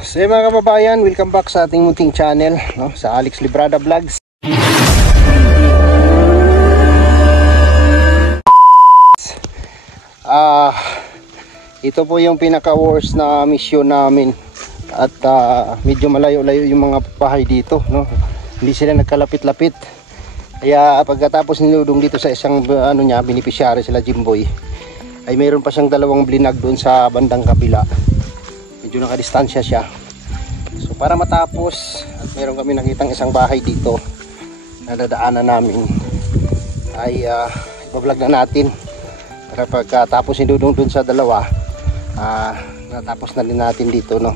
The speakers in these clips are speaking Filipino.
So mga kababayan, welcome back sa ating munting channel, no? Sa Alex Librada Vlogs. Ito po yung pinaka-worst na mission namin. At medyo malayo-layo yung mga bahay dito, no? Hindi sila nagkalapit-lapit. Kaya pagkatapos niludong dito sa isang beneficiary sila Jimboy, ay mayroon pa siyang dalawang blinag doon sa bandang kabila. Medyo nakadistansya siya. So para matapos, at meron kami nakitang isang bahay dito na dadaanan namin, ay ibablog na natin para pagkatapos niludong doon sa dalawa, natapos na din natin dito, no?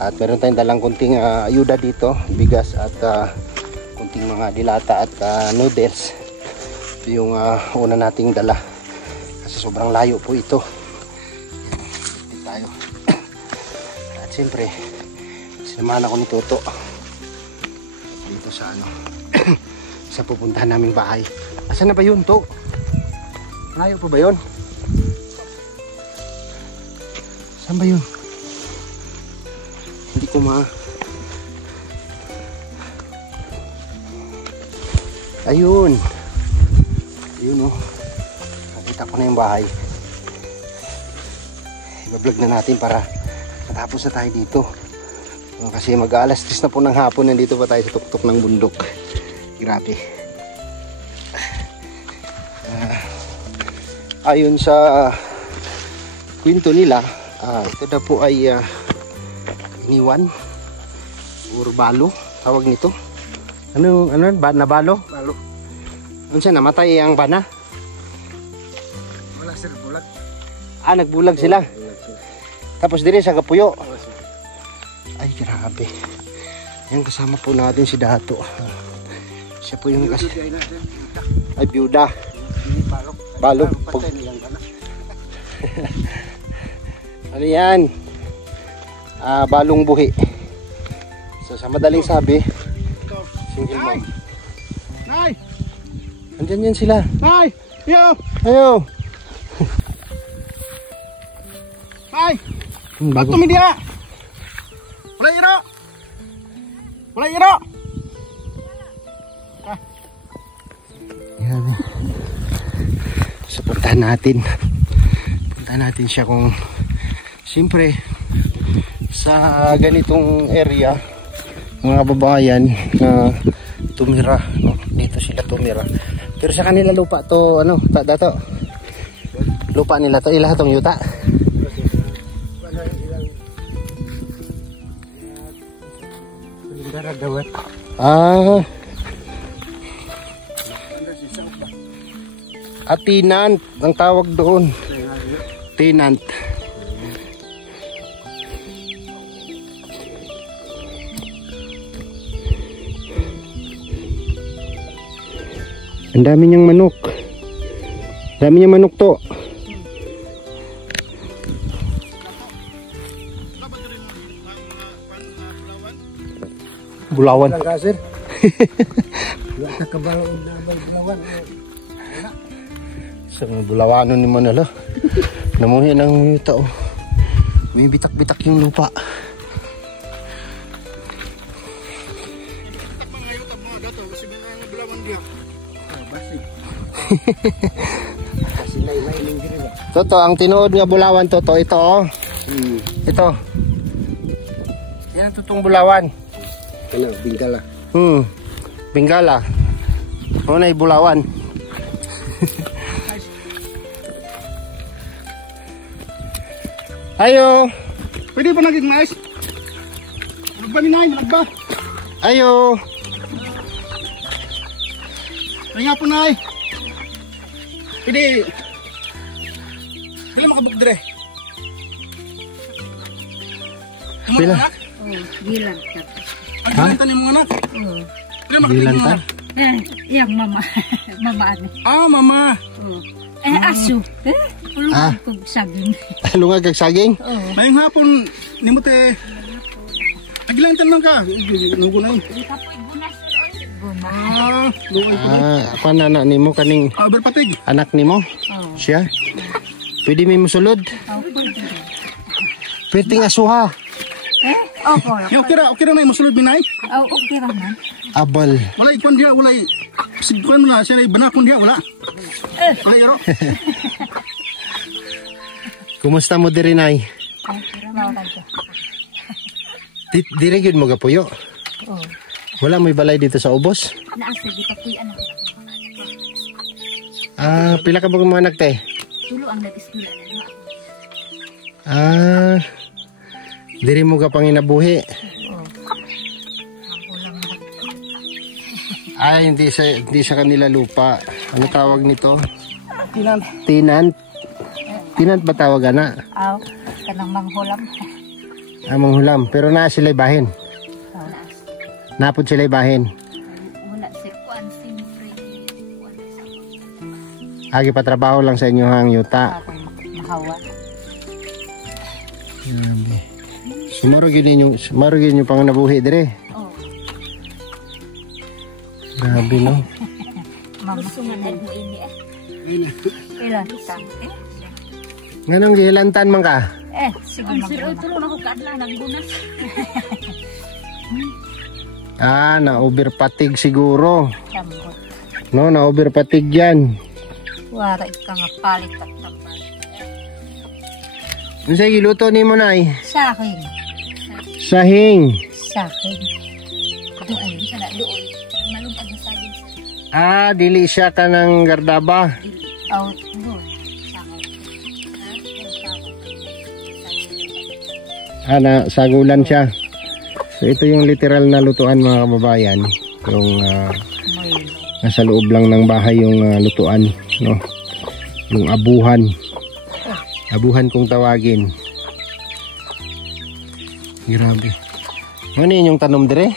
At meron tayong dalang kunting ayuda dito, bigas at kunting mga dilata at noodles. Ito yung una nating dala kasi sobrang layo po ito. Dito tayo. At siyempre sinamahan ako ni Toto dito sa sa pupuntahan naming bahay. Asan na ba yun, To? Layo pa ba yun? Saan ba yun? Hindi ko ayun. Ayun, oh. Nakita ko na yung bahay. I-vlog na natin para matapos na tayo dito. Kasi mag-alas 10 na po ng hapon, nandito pa tayo sa tuktok ng bundok. Grabe. Ayon sa kwento nila, ito na po ay iniwan or balo, tawag nito. Ano nabalo? Balo. Ano siya, namatay ang bana? Wala sir, bulag. Nagbulag sila. Tapos dire sa kapuyo. Ay, grabe. Yan, kasama po natin si Dato. Siya po yung ay, byuda. Balok. Ano yan? Balong buhi. So sa madaling sabi, single mom. Nay! Andyan yan sila. Nay! Yo! Ayo! Nay! Bago media! Wala iro! Wala iro! Yan. So puntahan natin. Puntahan natin siya kung siyempre sa ganitong area, mga kababayan na tumira, no? Dito sila tumira. Pero sa kanila lupa to, Dato? Lupa nila to, ilahat tong yuta. Tenant ang tawag doon. Tenant. Ang dami niyang manok. Dami niyang manok to. Bulawan. Sa bulawanon ni Manala. Namuhi ng tao. May bitak-bitak yung lupa. Toto, ang tinuod nga bulawan, Toto, ito, oh. Ito. Yan ang tutong bulawan. Bingala. Bingala. Ano na bulawan. Ayo. Pwede pa naging mais? Managba ni Nay, managba. Ayo. Ringa po, Nay. Pwede. Pila makabugdre? Pila? Gilan. Ang gilantan yung mga anak? Pila makabugdre? Yang mama. Mama ani. Mama. Aso. Pulungan kong saging. Lungag kag saging? Mayang hapon, ni mo te. Agilantan lang ka. Nunggu na yun. Apa anak nimo kaning berpatig. Anak nimo? Siya? Pwede may musulod? Pwede nga suha. Opo. Okay ra na musulod minay. Oh, okay raman. Abal. Wala ikon dia, wala sigkuan mo na siya na banakon dia, wala. Wala yaro. Kumusta mo diri nay? Okay raman. Diri gyud mo gapuyo. Oh. Wala mo'y balay dito sa ubos. Naasa di pa puy anak. Pila ka ba mga anak te? Tulo ang nag-eskwela na. Diri mo ka panginabuhi. Oh. Ako lang Hindi sa kanila lupa. Ano tawag nito? Tinan. Tinant. Tinant ba tawag ana? aw kanang manghulam. Among hulam. Pero naa sila'y bahin. Oh, Napod sila'y bahin. wala sir kuan siyempre. Agi pa trabaho lang sa inyo hang yuta. Ako mahawa. Marugin yung panginabuhi dire. Oh. Grabe no. Mama sumanad mo ini Ilan ka? Nganong gihilantan man ka? Sige sir, tulong ako kaadla nang gunas. Na-over fatigue siguro. Sambot. No, na-over fatigue yan. Wara ka nga palit at tambal. Ano sa giluto ni mo nay? Sa akin. Sahing. Sa akin. Doon. Sana doon. Malungkad na sa akin. Dili siya ka ng gardaba. Oh, doon. Sa akin. Sagulan siya. So ito yung literal na lutuan mga kababayan. Yung nasa loob lang ng bahay yung lutuan, no? Yung abuhan. Abuhan kung tawagin. Grabe. Ano yun yung tanom dire?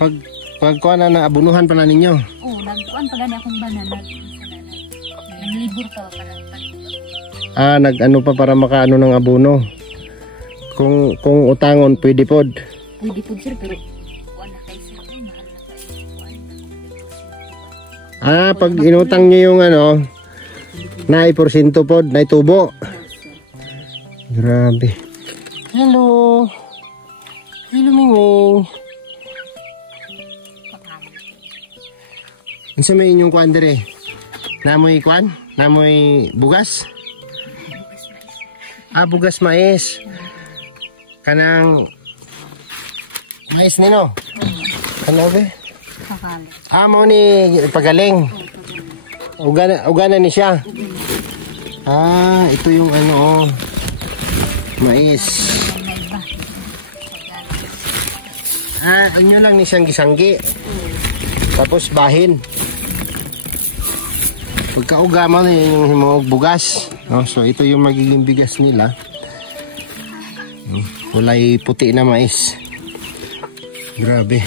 Pag kuha na abunuhan pa na ninyo. Oh, nagkuhan pa gani akong banana. Naglibur pa pala. Nag-ano pa para makaano ng abono. Kung utangon, pwede pod. Pwede po sir, pero kuhan na kayo sir. Mahal na kayo. Pag inutang nyo yung nai-porsinto pod, nai-tubo. Grabe. Hello. Hello, Mingming. Ano sa may inyong kuhan dire? Namoy kuhan? Namoy bugas? Bugas mais. Kanang mais nino. Ano ba? Kakali. Mo ni pagaling. Ugana ni siya. Ito yung mais. Inyo lang ni siyang gisanggi. Tapos bahin. Pagka-uga mo yung himog bugas. So ito yung magiging bigas nila. Kulay puti na mais. Grabe.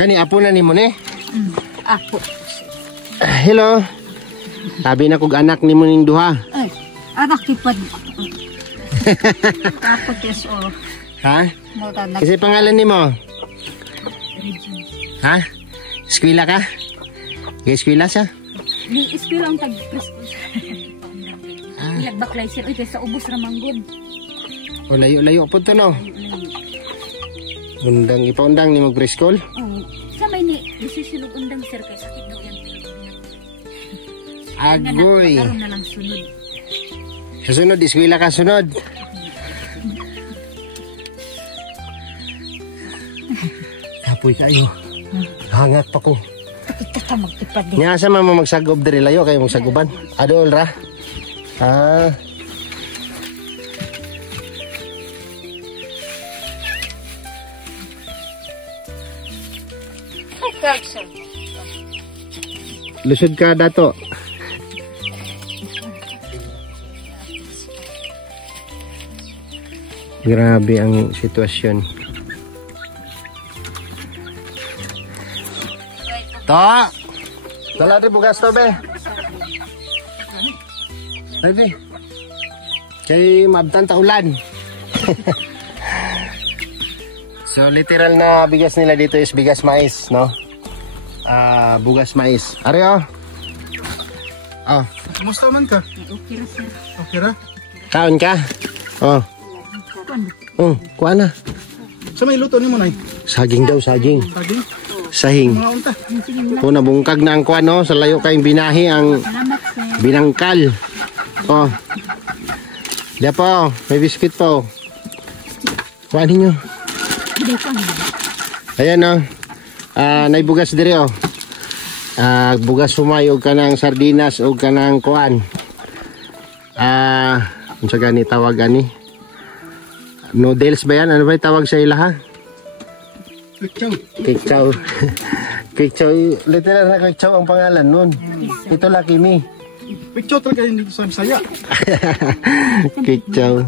Kani apo na ni mo ni? Apo. Hello. Sabi na kog anak ni mo ning duha. Ay, anak tipad. Apo kes o. Ha? Kasi pangalan ni mo? Ha? Eskwela ka? Eskwela siya? Di eskwela ang tag-preschool. Ilag baklay sir. Ito sa ubos ramanggod. O layo-layo po to no? Undang ipaundang ni mag-preschool? Sa may ni, isusunod undang sir kay sakit daw yan. Agoy. Karoon na lang sunod. Kasunod, eskwela ka sunod. Kapoy kayo. Hangat pa ko. Ito ka magtipad din. Nga sa mama magsagob diri layo kayo magsagoban. Adol ra. Lusod ka dato. Grabe ang sitwasyon. Ta. Dala di bugas to be. Be. Kay mabtan ta ulan. So literal na bigas nila dito is bigas mais, no? Bugas mais. Ari oh. Kumusta man ka? Okay ra sir. Okay ra? Kaon ka? Oh. Oh, kuha na. Sa may luto ni mo, Nay? Saging daw, saging. Saging? Sahing. Mga unta. Oh, nabungkag na ang kuha, no? Sa layo kayong binahi ang binangkal. Oh. Diyan po, may biscuit po. Kuha ninyo. Ayan, no? Naibugas diri, oh. Bugas sumay, og ka ng sardinas, og ka ng kuan. Unsa gani tawag ani? Noodles ba yan? Ano ba yung tawag sa ila, ha? Kikyaw. Kikchaw. Kikchaw. Literal na kikchaw ang pangalan nun. Ito Lucky Me. Kikyaw talaga yun dito sa Bisaya. Kikchaw.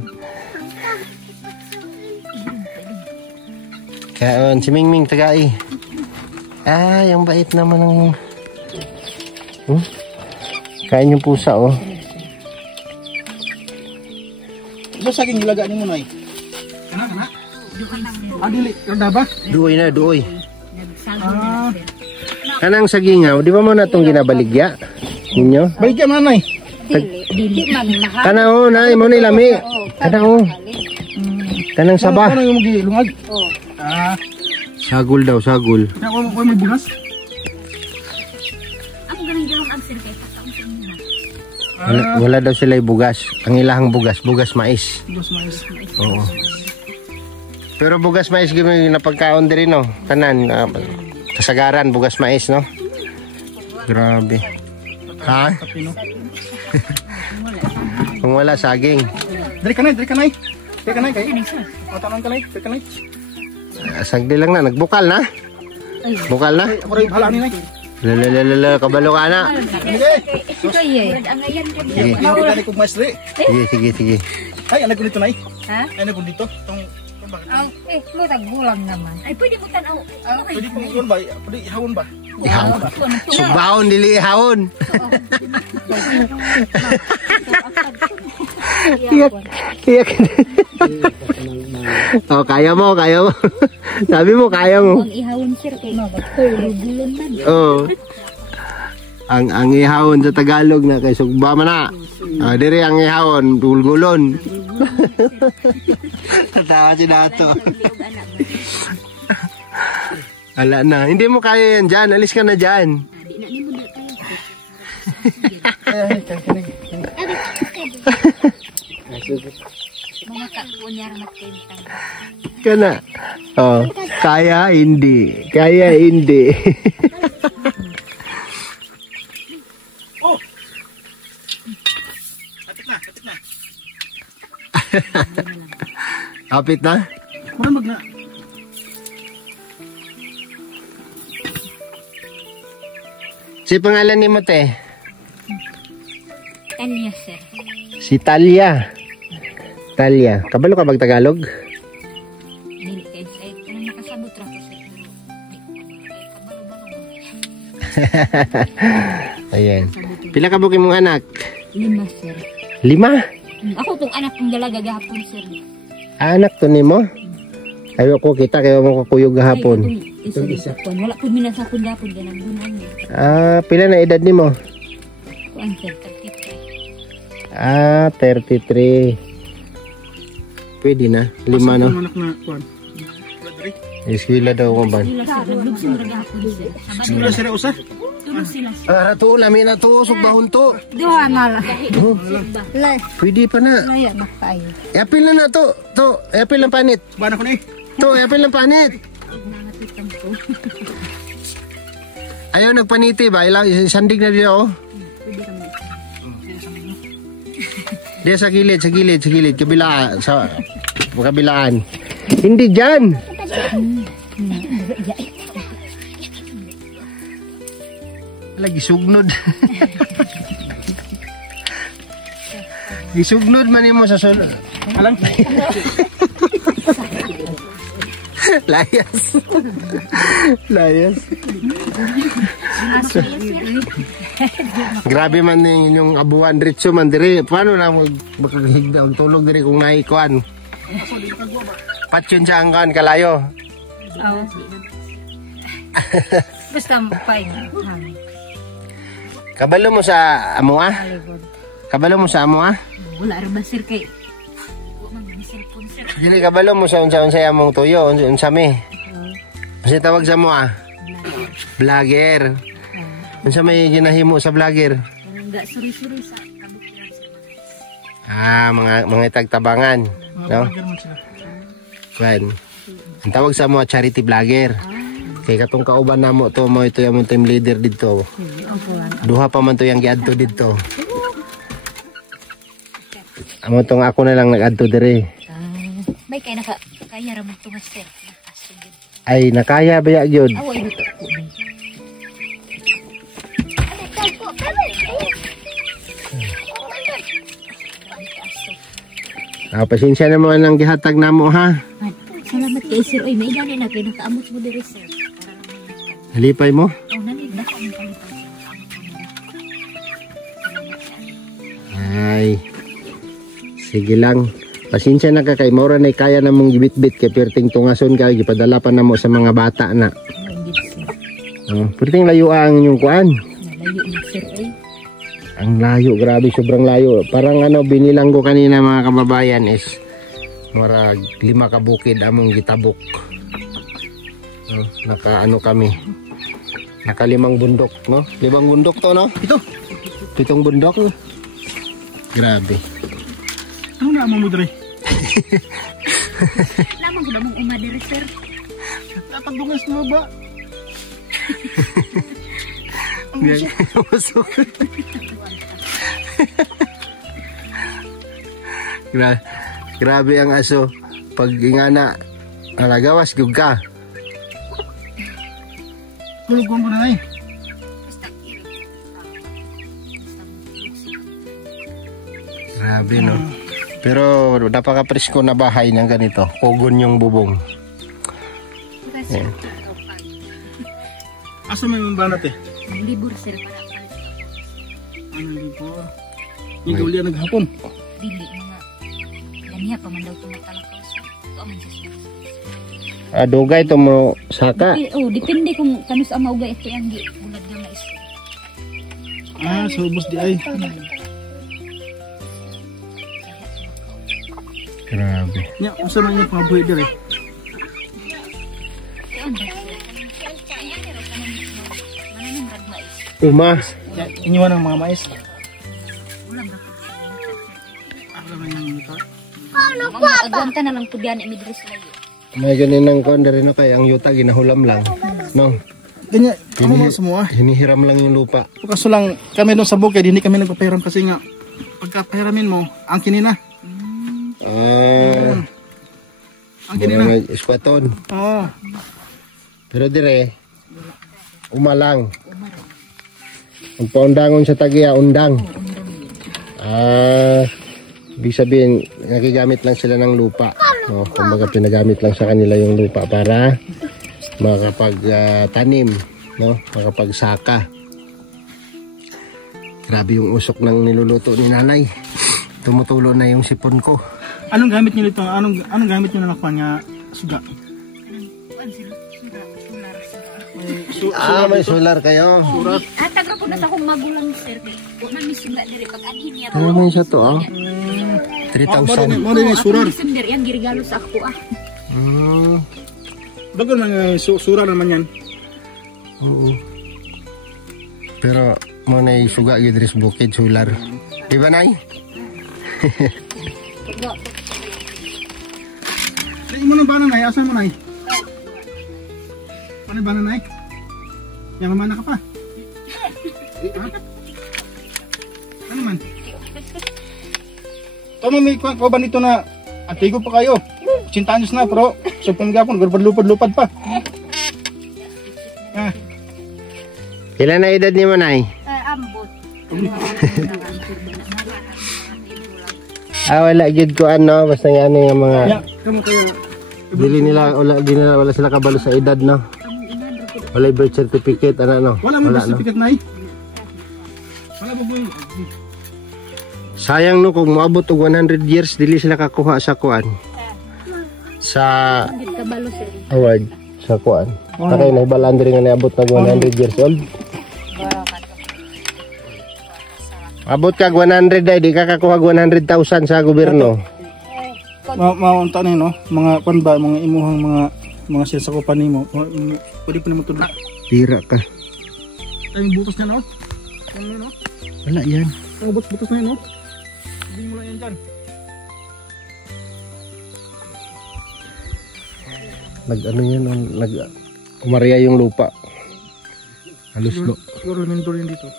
Kaon, si Mingming tagai. Yung bait naman ng... Kain yung pusa, oh. Ba saging ilaga ni mo, Nay? Kana? Dili. Kada ba? Duoy na, duoy. Kanang sagingaw, di ba mo na itong ginabaligya? Ninyo? Baligya man, Nay. Dili man mahal. Kana, oh, nay, mo nilami. Kana, oh. Kanang saba. Ano yung lungag? Oh. Sagol daw, sagol. Kaya may bugas? Ang ganang absir kay taong sa inyo. Wala daw sila bugas. Ang ilahang bugas, bugas mais. Bugas mais. Oo. Pero bugas mais gimi napagkaon diri no. Tanan kasagaran bugas mais no. Grabe. Ha? Kung wala saging. Dali ka, Nay. Dali ka, Nay. Dali ka, Nay. O, tanong ka, Nay. Dali ka, Nay. Sagdi lang na, nagbukal na. Bukal na. Ako rin bahala ni, Nay. Lalalala, kabalo ka na. Ito ye. Ang ayan ko. Sige, Hindi ko maestre. sige. Ay, anak ko dito, Nay. Ha? Ay, anak ko dito. Itong, bakit? Mo tagbulang naman. Ay pwede mo tanaw. Pwede po yun ba? Pwede ihawon ba? Ihawon. Sugbahon, dili ihawon. Iyak. Oh, kaya mo. Sabi mo, kaya mo. Ang ihawon sir kay magpulubulon man. Oh. Ang ihawon sa Tagalog na kay sugba man na. Dire ang ihawon, gulgulon. Tatawa si Dato. Ala na, hindi mo kaya yan dyan. Alis ka na dyan. Mga kakunyar matintang. Kana. Oh, kaya hindi. Kaya hindi. Kapit na? Muna magna. Si pangalan ni mo, te? Tanya sir. Si Talia. Talia. Kabalo ka bag Tagalog? Dili kay say kanang nakasabot ra ko sir. Ayan. Pila ka buki mong anak? 5 sir. 5? Ako tong anak kong dalaga gahapon sir. Anak to nimo? Ayo ko kita kayo mo kakuyog gahapon. Isa. Wala pud minasa kun gahapon ganang bunan. Pila na edad nimo? Kuan sir 33. 33. Pwede na. 5 no? Anak na, kuhan. Eskwela daw ko ba? Sila sir naglubsong ra gahapon sir. Sila sila usa? Tulo sila. Rato, lamin na to. Sugbahon to. Duha na la. Pwede pa na. Laya makay. Yapil na to. Yapil lang panit. Bana ko ni. Yapil lang panit. Ayaw nagpaniti ba? Sandig na diya oh. Diya sa gilid. Kabila, sa kabilaan. Hindi dyan. Lagi sugnod. Gisugnod man mo sa sulod. Alang. Layas. Grabe man yung abuan diretso man dire. Paano na magkahigda ang tulog dire kung naikuan? Patyon siya ang kan kalayo. Basta pay. Kabalo mo sa amo ah? Kabalo mo sa amo ah? Wala ra ba sir kay cellphone sir. Dili ka balo mo sa unsa among tuyo, unsa mi. Kasi tawag sa mo vlogger. Unsa may ginahimo sa vlogger? Enggak suri-suri sa kabukiran sir. Mga tagtabangan, no? Vlogger man sila. Kwan. Ang tawag sa mo charity vlogger. Kay katong kauban namo to mo ito yung team leader dito. Duha pa man to yang giadto dito. Amo tong ako na lang nag-adto dire. May kay kaya ra mo tungas sir. Ay nakaya ba gyud? Away dito. Pasensya na mo ang gihatag namo ha. Salamat kay sir. Oy, may gani na kay nakaamot mo dire sir. Halipay mo? Oh, nanig na ko ang palitan. Ay. Sige lang. Pasensya na ka kay maura na kaya namong gibitbit kay perting tungason ka gipadala pa namo sa mga bata na. Perting layo ang inyong kuan. Layo ni sir ay. Ang layo, grabe, sobrang layo. Parang binilang ko kanina mga kababayan is marag 5 ka bukid among gitabok. Kami. Naka 5 bundok, no? 5 bundok to, no? Ito. 7 bundok. Grabe. Ano na mo dire? Lamang ko namang umadiri sir. Tatadungas mo ba? Grabe ang aso. Pag ingana, nalagawas gug ka. Tulog ko na ay. Grabe, no? Pero napaka-presko na bahay ng ganito. Kugon yung bubong. Ayan. Asa may banat eh? Libur sir para Ano libur? Ikaw liya naghapon. dili mga ganiya pa man daw tumatalakaw sir. Ito man siya. Dugay to mo saka. Depende kung kanus ang maugay ito ang bulad nga mais. Sa ubos di ay. Grabe. Nya, usa man yung pabuhay dire. Uma. Inyuan ang mga mais. Agwanta na lang po diyan imidros layo. May ganinang kon rin no kay ang yuta ginahulam lang. No. Ganyan, ano mo semua? Hinihiram lang yung lupa. Kaso lang kami doon sa bukid, hindi kami nagpapahiram kasi nga pagkapahiramin mo, ang kinina. Ang kinina. Mga iskwaton. Oo. Pero dire umalang. Ang paundangon sa tagiya undang. Ibig sabihin, nakigamit lang sila ng lupa. No, kumbaga pinagamit lang sa kanila yung lupa para makapag-tanim, no? Makapagsaka. Grabe yung usok ng niluluto ni nanay. Tumutulo na yung sipon ko. Anong gamit niyo dito? Anong gamit niyo na nakuha nga suga? May solar kayo. Surat. Tagra po na sa akong magulang sir. Wala mi sila dire pag anhin niya. Ano man siya to, 3,000. Mo din surat. Sender yang girigalo sa ako Bago man surat naman yan. Oo. Pero mo na isuga gidris bukid solar. Di ba nay? Ay mo nang bana nay, asan mo nay? Ano bana nay? Yang mana ka pa? Ha? Ano man? Tama may ko ba nito na antigo pa kayo? 80 anyos na pero supong gapon lupad-lupad pa. Ilan na edad ni mo nay? ambot. Wala gid ko basta nga yung mga Kamu kaya wala sila kabalo sa edad, no? Wala birth certificate, no? wala mo ba certificate nay? Wala ba boy? Sayang no kung moabot og 100 years dili sila kakuha sa kuan. Sa Kabalo sir. award sa kuan. Kaya nahibalaan diri nga naabot nag 100 years old. Abot kag 100 ay di ka kakuha 100,000 sa gobyerno. maunta na yun, no? Mga panda, mga imuhang mga sinsakupan nimo. Pwede pa naman ito na. Tira ka. Ay, yung butos niya, no? Ano, no? Wala yan. Ang butos na yun, no? Hindi mo lang yan dyan. Ano yan, umarya yung lupa. Halos no. Siguro mintor yun dito.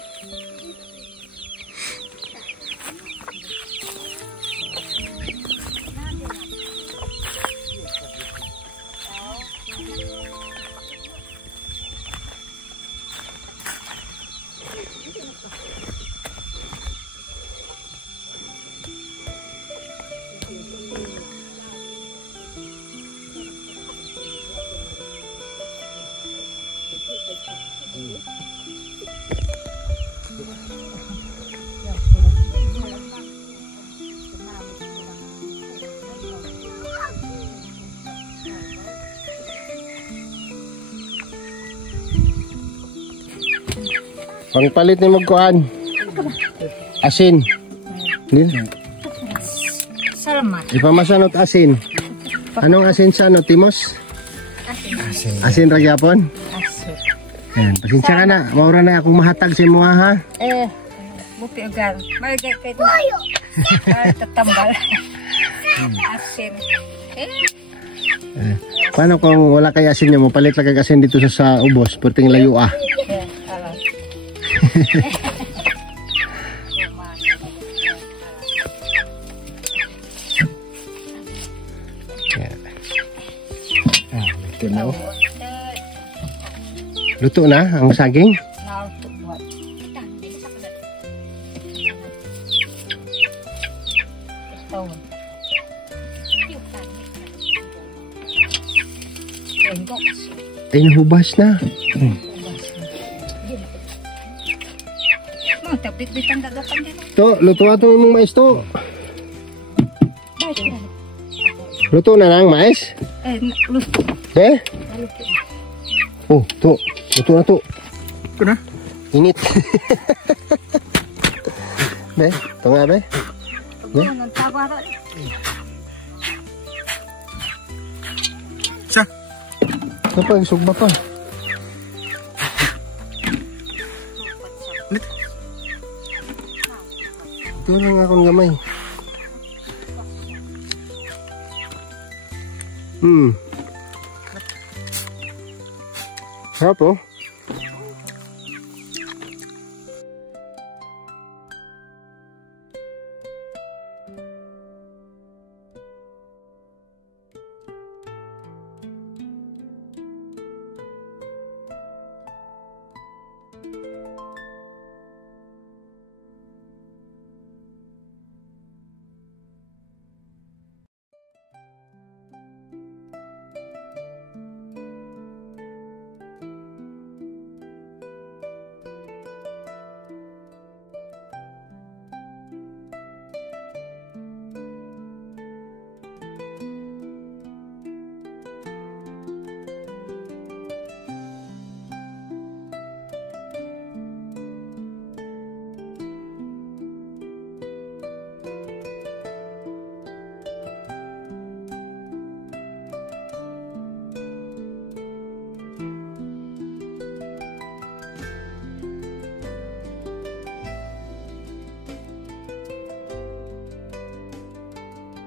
Pangpalit ni magkuhan. Asin. Dito. Salamat. Ipamasanot asin. Anong asin sa Timos? Asin ragyapon? Asin. Ayan, pasensya ka na. Maura na akong mahatag sa mga ha. Buti ugal. Malagay kayo na. Para tatambal. Asin. Paano kung wala kay asin niyo? Mapalit lang kag asin dito sa ubos. Perting layo ah. Alam. Luto na oh. Luto na ang saging? Ay, nahubas na. To, luto ato mong mais to. Luto na lang mais? Luto. Oh, to. Luto na to. Ito na. Init. Be, ito nga be. Be. Siya. Ito pa, sugba pa. Ito lang akong gamay. Sarap oh.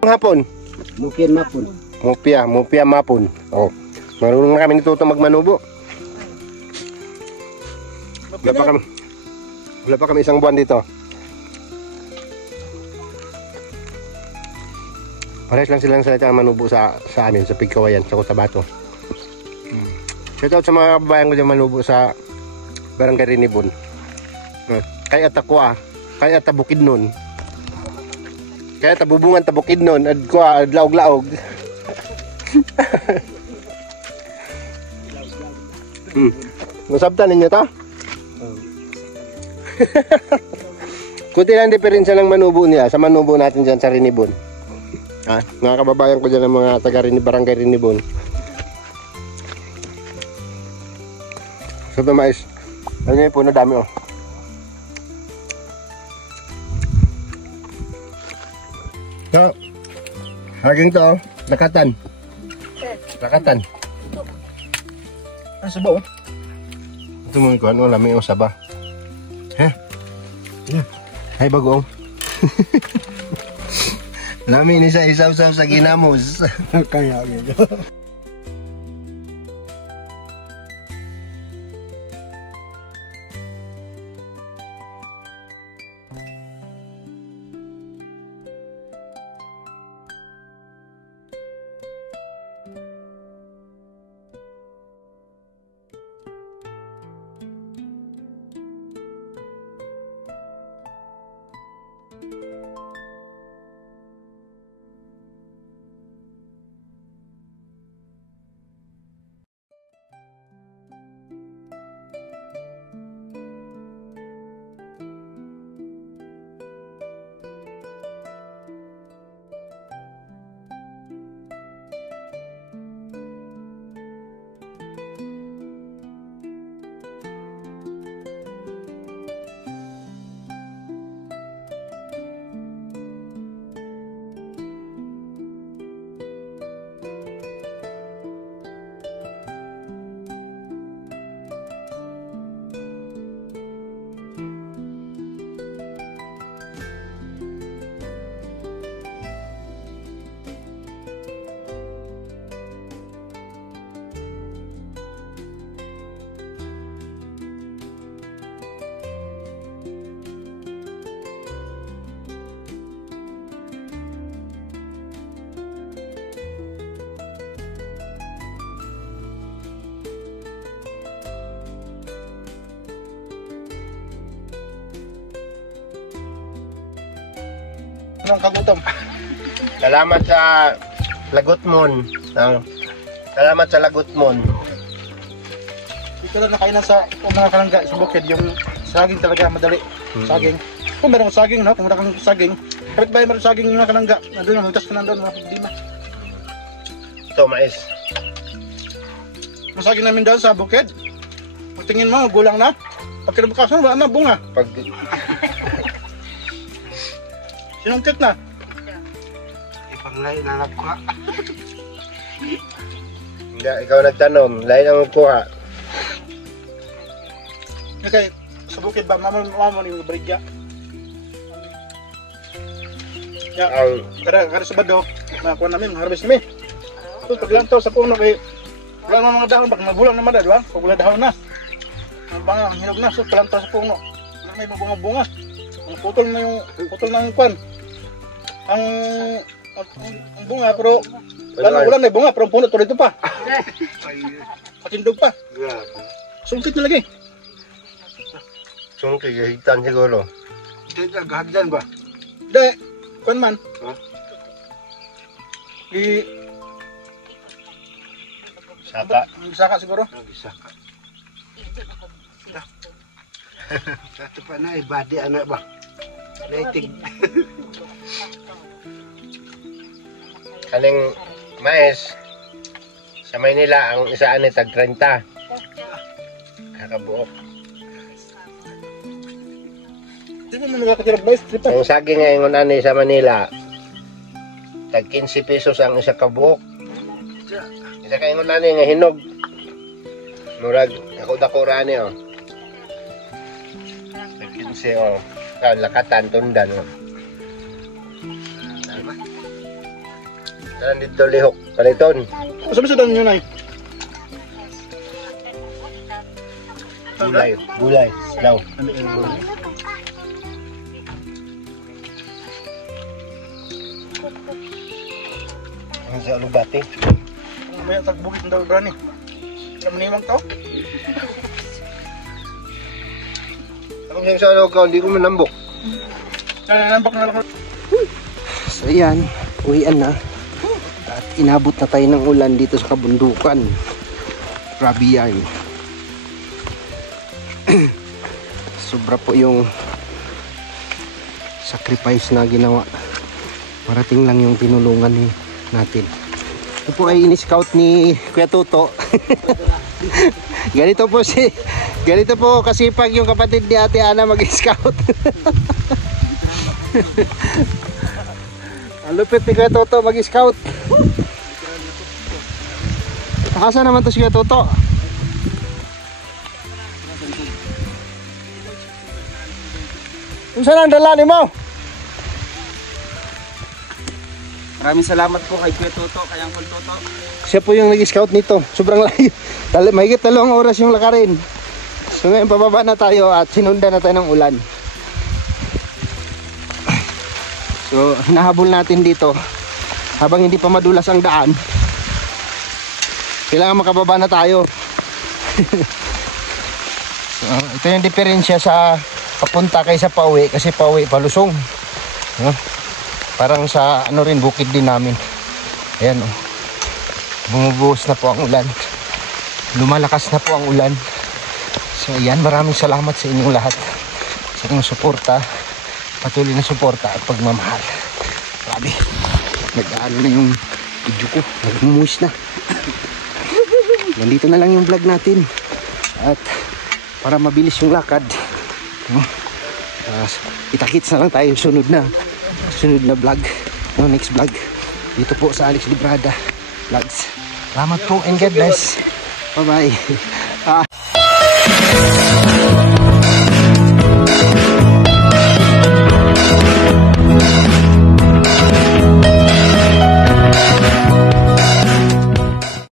Hapon. Mupia mapon. Oh. Marunong na kami nito magmanubo. Wala pa kami isang buwan dito. Parehas lang silang salita manubo sa amin, sa Pigkawayan, sa Cotabato. Shout out sa mga kababayan ko dyan manubo sa Barangay Rinibon. Kaya takwa, kaya tabukid nun. Kaya tabubungan tabukid nun, adlaog-laog. Masabtan ninyo ta? Kunti lang diferensya ng manubo niya sa manubo natin dyan sa Rinibon. Ha? Mga kababayan ko dyan ng mga taga Barangay Rinibon. Sobrang mais. Ano yun po, nadami oh. So, Haging to, oh. Lakatan. Lakatan. Ano sa bao? Ito mo ko, ano, lami o saba. Ha? Ay, bagoong. Lami ni sa isaw-saw sa ginamos. Kaya yun. Anong kagutom? Salamat sa lagot mon. Salamat sa lagot mon. Ito lang nakainan sa mga kalangga sa bukid, yung saging talaga madali. Saging. Kung meron kang saging, no? Kung wala kang saging, kapit ba yung saging yung mga kalangga? Nandun na, magtas ka nandun, mga problema. Ito, mais. Ang saging namin doon sa bukid, pagtingin mo, gulang na. Pag kinabukasan, wala na, bunga. Pag Sinungkit na. ipanglay na nagkuha. Hindi, ikaw nagtanom. Lain ang magkuha. Okay, sa bukid ba, mama ni mga baligya. Ya, kada Sabado, nakakuha namin, harvest namin. Ito, paglantaw sa puno, kaya wala naman mga dahon, baka magulang naman, di ba? Pag wala dahon na. Ang banga, ang hinog na, so paglantaw sa puno. Wala may bunga-bunga. Ang putol na yung kwan. Ang bunga, pero wala na yung bunga, pero ang puno tuloy ito pa. Patindog pa. Sungkit na lagi. Sungki, gahitan siguro. Hindi, gahagdan ba? Hindi, kwan man. Saka. Bisaka siguro? Bisaka. Satu pa na, ibadi anak ba? Lighting. Kaning mais, sa Maynila, ang isaan ay tag 30. Kakabuok. Hindi mo nagkakatirap ba? Ang saging ngayon ani sa Manila, tag 15 pesos ang isa kabuok. Isa kayo ani nga hinog. Murag, ako dakurani oh. Tag 15 oh. Lakatan, tundan oh. Saan dito lihok? Paliton. Sabi sa dami nyo na eh. Gulay. Daw. Ang sa lubati. May tagbukit ng daw brani. Alam niyo mang tao? Ako siyang sa lugaw, hindi ko manambok. Nanambak na lang. So yan, uwian na. At inabot na tayo ng ulan dito sa kabundukan. Grabe yan. Sobra po yung sacrifice na ginawa. Marating lang yung tinulungan natin. Ito po ay ini-scout ni Kuya Toto. Ganito po kasipag yung kapatid ni Ate Ana mag-scout. Ang lupit ni Kuya Toto mag-scout. Nakasa naman to si Kuya Toto. Kung saan ang dala ni mo? Maraming salamat po kay Kuya Toto, kay Uncle Toto. Siya po yung nag-scout nito. Sobrang layo. Mahigit 2 oras yung lakarin. So ngayon pababa na tayo at sinundan na tayo ng ulan. So hinahabol natin dito habang hindi pa madulas ang daan. Kailangan makababa na tayo. So ito yung diferensya sa papunta kaysa pauwi, kasi pauwi palusong. No? Parang sa ano rin, bukid din namin. Ayan o. Bumubuhos na po ang ulan. Lumalakas na po ang ulan. So ayan, maraming salamat sa inyong lahat. Sa inyong suporta. Patuloy na suporta at pagmamahal. Grabe. Nag-aano na yung video ko. Nag-muis na. Nandito na lang yung vlog natin. At para mabilis yung lakad. Kita-kits na lang tayo sunod na vlog. No, next vlog. Dito po sa Alex Librada Vlogs. Salamat po and God bless. Bye bye.